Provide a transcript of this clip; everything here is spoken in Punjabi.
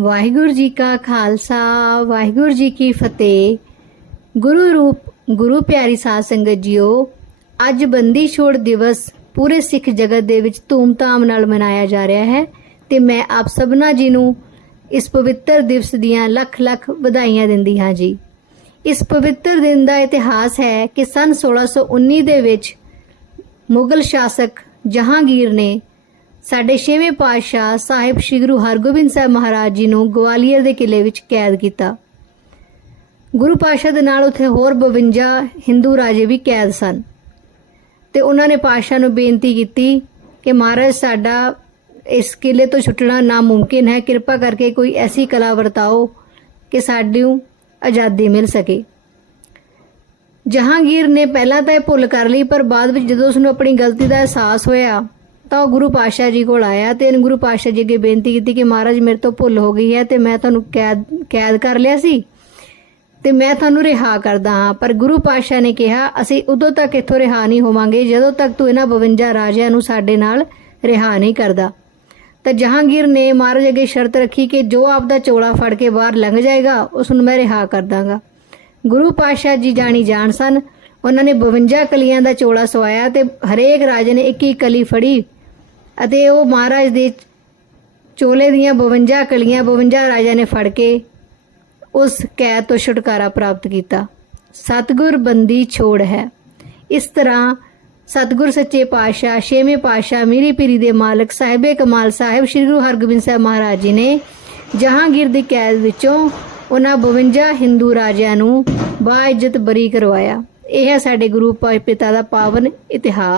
ਵਾਹਿਗੁਰੂ ਜੀ ਕਾ ਖਾਲਸਾ, ਵਾਹਿਗੁਰੂ ਜੀ ਕੀ ਫਤਿਹ। ਗੁਰੂ ਰੂਪ, ਗੁਰੂ ਪਿਆਰੀ ਸਾਧ ਸੰਗਤ ਜੀਓ, ਅੱਜ ਬੰਦੀ ਛੋੜ ਦਿਵਸ ਪੂਰੇ ਸਿੱਖ ਜਗਤ ਦੇ ਵਿੱਚ ਧੂਮਧਾਮ ਨਾਲ ਮਨਾਇਆ ਜਾ ਰਿਹਾ ਹੈ ਤੇ ਮੈਂ ਆਪ ਸਭਨਾ ਜੀ ਨੂੰ ਇਸ ਪਵਿੱਤਰ ਦਿਵਸ ਦੀਆਂ ਲੱਖ ਲੱਖ ਵਧਾਈਆਂ ਦਿੰਦੀ ਹਾਂ ਜੀ। ਇਸ ਪਵਿੱਤਰ ਦਿਨ ਦਾ ਇਤਿਹਾਸ ਹੈ ਕਿ ਸਨ 1619 ਦੇ ਵਿੱਚ ਮੁਗਲ ਸ਼ਾਸਕ ਜਹਾਂਗੀਰ ਨੇ ਸਾਡੇ ਛੇਵੇਂ ਪਾਤਸ਼ਾਹ ਸਾਹਿਬ ਸ੍ਰੀ ਗੁਰੂ ਹਰਗੋਬਿੰਦ ਸਾਹਿਬ ਮਹਾਰਾਜ ਜੀ ਨੂੰ ਗਵਾਲੀਅਰ ਦੇ ਕਿਲੇ ਵਿੱਚ ਕੈਦ ਕੀਤਾ। ਗੁਰੂ ਪਾਤਸ਼ਾਹ ਦੇ ਨਾਲ ਉੱਥੇ ਹੋਰ 52 ਹਿੰਦੂ ਰਾਜੇ ਵੀ ਕੈਦ ਸਨ। ਤੇ ਉਹਨਾਂ ਨੇ ਪਾਤਸ਼ਾਹ ਨੂੰ ਬੇਨਤੀ ਕੀਤੀ ਕਿ ਮਹਾਰਾਜ, ਸਾਡਾ ਇਸ ਕਿਲੇ ਤੋਂ ਛੁੱਟਣਾ ਨਾਮੁਮਕਿਨ ਹੈ। ਕਿਰਪਾ ਕਰਕੇ ਕੋਈ ਐਸੀ ਕਲਾ ਵਰਤਾਓ ਕਿ ਸਾਡੀ ਆਜ਼ਾਦੀ ਮਿਲ ਸਕੇ। ਜਹਾਂਗੀਰ ਨੇ ਪਹਿਲਾਂ ਤਾਂ ਇਹ ਭੁੱਲ ਕਰ ਲਈ, ਪਰ ਬਾਅਦ ਵਿੱਚ ਜਦੋਂ ਉਸਨੂੰ ਆਪਣੀ ਗਲਤੀ ਦਾ ਅਹਿਸਾਸ ਹੋਇਆ ਤਾਂ ਉਹ ਗੁਰੂ ਪਾਤਸ਼ਾਹ ਜੀ ਕੋਲ ਆਇਆ ਤੇ ਇਹਨੇ ਗੁਰੂ ਪਾਤਸ਼ਾਹ ਜੀ ਅੱਗੇ ਬੇਨਤੀ ਕੀਤੀ ਕਿ ਮਹਾਰਾਜ ਮੇਰੇ ਤੋਂ ਭੁੱਲ ਹੋ ਗਈ ਹੈ ਤੇ ਮੈਂ ਤੁਹਾਨੂੰ ਕੈਦ ਕੈਦ ਕਰ ਲਿਆ ਸੀ। ਤੇ ਮੈਂ ਤੁਹਾਨੂੰ ਰਿਹਾ ਕਰਦਾ ਹਾਂ। ਪਰ ਗੁਰੂ ਪਾਤਸ਼ਾਹ ਨੇ ਕਿਹਾ, ਅਸੀਂ ਉਦੋਂ ਤੱਕ ਇੱਥੋਂ ਰਿਹਾ ਨਹੀਂ ਹੋਵਾਂਗੇ, ਜਦੋਂ ਤੱਕ ਤੂੰ ਇਹਨਾਂ 52 ਰਾਜਿਆਂ ਨੂੰ ਸਾਡੇ ਨਾਲ ਰਿਹਾ ਨਹੀਂ ਕਰਦਾ। ਤਾਂ ਜਹਾਂਗੀਰ ਨੇ ਮਹਾਰਾਜ ਅੱਗੇ ਸ਼ਰਤ ਰੱਖੀ ਕਿ ਜੋ ਆਪਦਾ ਚੋਲਾ ਫੜ ਕੇ ਬਾਹਰ ਲੰਘ ਜਾਏਗਾ, ਉਸ ਨੂੰ ਮੈਂ ਰਿਹਾ ਕਰ ਦਾਂਗਾ। ਗੁਰੂ ਪਾਤਸ਼ਾਹ ਜੀ ਜਾਣੀ ਜਾਣ ਸਨ। ਉਹਨਾਂ ਨੇ 52 ਕਲੀਆਂ ਦਾ ਚੋਲਾ ਸਵਾਇਆ ਤੇ ਹਰੇਕ ਰਾਜੇ ਨੇ ਇੱਕ ਇੱਕ ਕਲੀ ਫੜੀ। ਅਤੇ ਉਹ ਮਹਾਰਾਜ ਦੇ ਚੋਲੇ ਦੀਆਂ 52 ਕਲੀਆਂ 52 ਰਾਜਿਆਂ ਨੇ ਫੜ ਕੇ ਉਸ ਕੈਦ ਤੋਂ ਛੁਟਕਾਰਾ ਪ੍ਰਾਪਤ ਕੀਤਾ। ਸਤਗੁਰ ਬੰਦੀ ਛੋੜ ਹੈ। ਇਸ ਤਰ੍ਹਾਂ ਸਤਗੁਰ ਸੱਚੇ ਪਾਤਸ਼ਾਹ, ਛੇਵੇਂ ਪਾਤਸ਼ਾਹ ਮੀਰੀ ਪੀਰੀ ਦੇ ਮਾਲਕ ਸਾਹਿਬੇ ਕਮਾਲ ਸਾਹਿਬ ਸ੍ਰੀ ਗੁਰੂ ਹਰਗੋਬਿੰਦ ਸਾਹਿਬ ਮਹਾਰਾਜ ਜੀ ਨੇ ਜਹਾਂਗੀਰ ਦੀ ਕੈਦ ਵਿੱਚੋਂ ਉਹਨਾਂ 52 ਹਿੰਦੂ ਰਾਜਿਆਂ ਨੂੰ ਬਾਇਜ਼ਤ ਬਰੀ ਕਰਵਾਇਆ। ਇਹ ਹੈ ਸਾਡੇ ਗੁਰੂ ਪਿਤਾ ਦਾ ਪਾਵਨ ਇਤਿਹਾਸ।